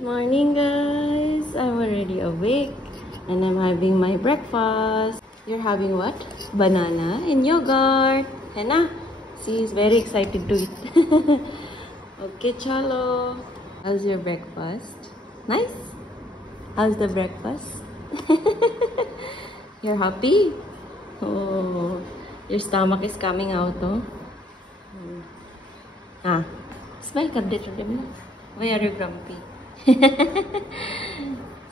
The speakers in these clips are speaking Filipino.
Morning guys! I'm already awake and I'm having my breakfast. You're having what? Banana and yogurt. Henna? See, he's very excited to eat. Okay, chalo. How's your breakfast? Nice? How's the breakfast? You're happy? Oh, your stomach is coming out, oh? Ah, smile ka din. Why are you grumpy?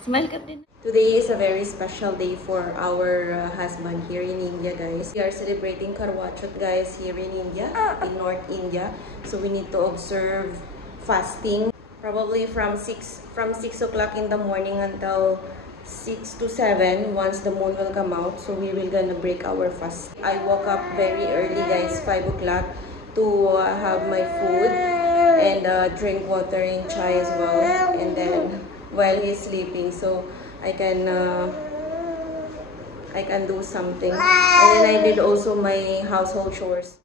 Smile ka din. Today is a very special day for our husband here in India, guys. We are celebrating Karwachot, guys, here in India, in North India. So we need to observe fasting, probably from 6 o'clock in the morning until 6 to 7 once the moon will come out. So we will gonna break our fast. I woke up very early, guys, 5 o'clock to have my food and drink water and chai as well, and then while he's sleeping, so I can do something, and then I did also my household chores.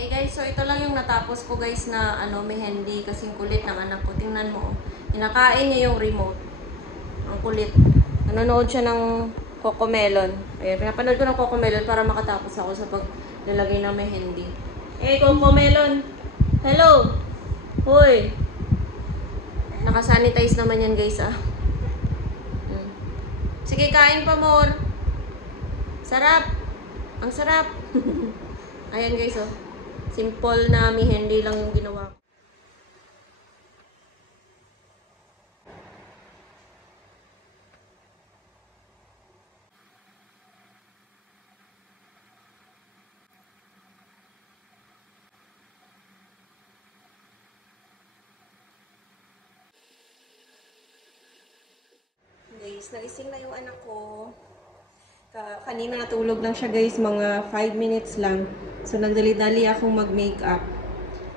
Hey guys, so ito lang yung natapos ko, guys, na mehendi, kasing kulit ng anak ko. Tingnan mo, inakain niya yung remote. Ang kulit. Nanonood siya ng Cocomelon. Ayan, pinapanood ko ng Cocomelon para makatapos ako sa paglalagay ng mehendi. Hey, Cocomelon! Hello! Hoy! Nakasanitize naman yan, guys, ah. Sige, kain pa, more. Sarap! Ang sarap! Ayan, guys, oh. Simple na mehendi lang yung ginawa ko. Guys, nagising na yung anak ko. Kanina natulog lang siya, guys, mga 5 minutes lang. So nagdali-dali akong mag-makeup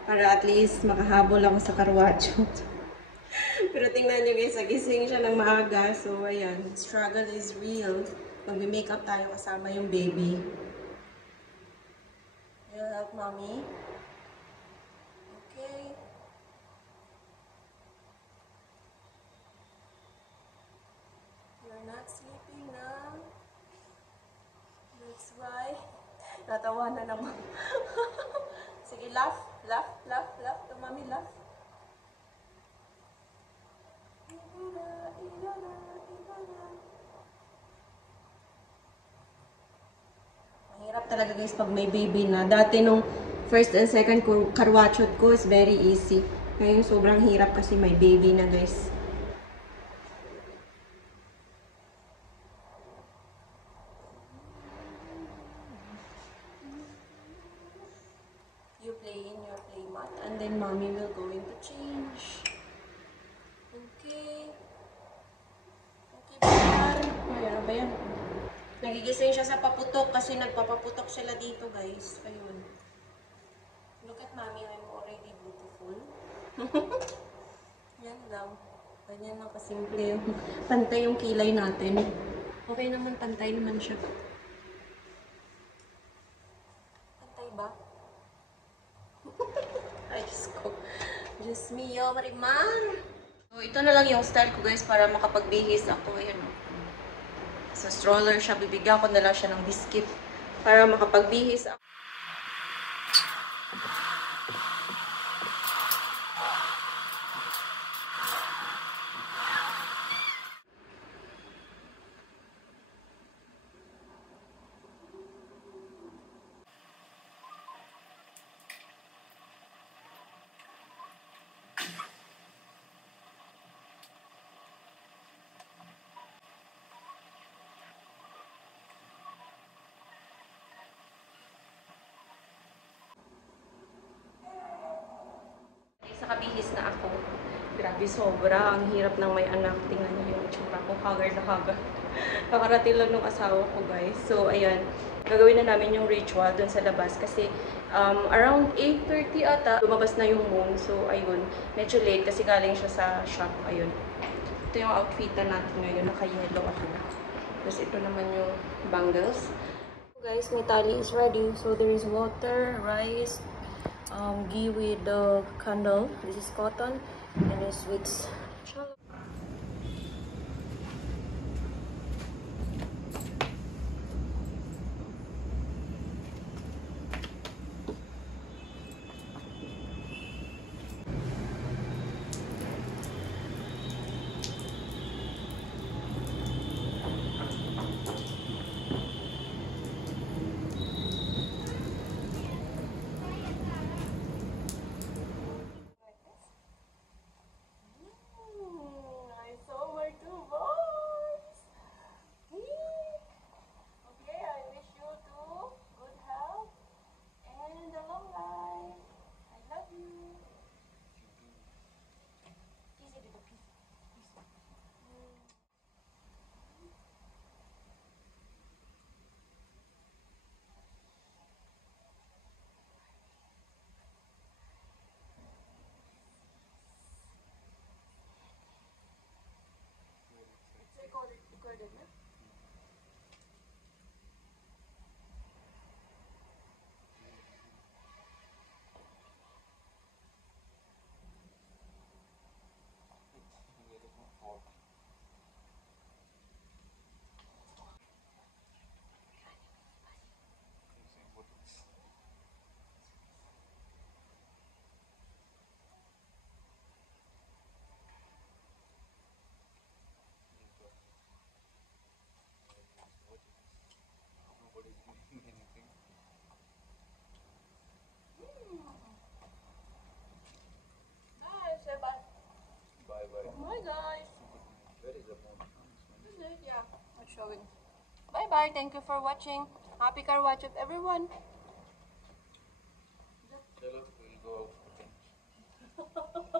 para at least makahabol ako sa karwachot. Pero tingnan nyo, guys, nagising siya ng maaga. So ayan, struggle is real. Mag-makeup tayo kasama yung baby. Will help mommy? Okay. Your Tatawanan ako. Sige, laugh. To mommy, laugh. Mahirap talaga guys pag may baby na. Dati nung first and second karwachot ko is very easy. Ngayon sobrang hirap kasi may baby na guys. You play in your play mat and then mommy will going to change. Okay. Okay, Bar. Ayan, ba yan? Nagigising siya sa paputok kasi nagpapaputok sila dito, guys. Ayun. Look at mommy, I'm already beautiful. Yan lang. Ganyan lang kasimple yung pantay yung kilay natin. Okay naman, pantay naman siya. Pantay ba? Ay, Diyos ko. Diyos mio, Marimar. So, ito na lang yung style ko, guys, para makapagbihis ako. Ayan. Sa stroller siya, bibigyan ko na lang siya ng biscuit para makapagbihis ako. Sa kabihis na ako. Grabe, sobra. Ang hirap ng may anak. Tingnan niyo yung itsura ko. Haggard na haggard. Kakarating lang ng asawa ko, guys. So, ayan. Gagawin na namin yung ritual dun sa labas. Kasi, around 8:30 ata, lumabas na yung moon. So, ayun. Medyo late kasi galing siya sa shop. Ayun. Ito yung outfitan natin ngayon. Naka-yellow ako. Tapos, ito naman yung bangles. So, guys, my tali is ready. So, there is water, rice, ghee with the candle. This is cotton and this with chocolate. Recorded na? Showing. Bye bye. Thank you for watching. Happy Karwachot, everyone. We'll go out for lunch.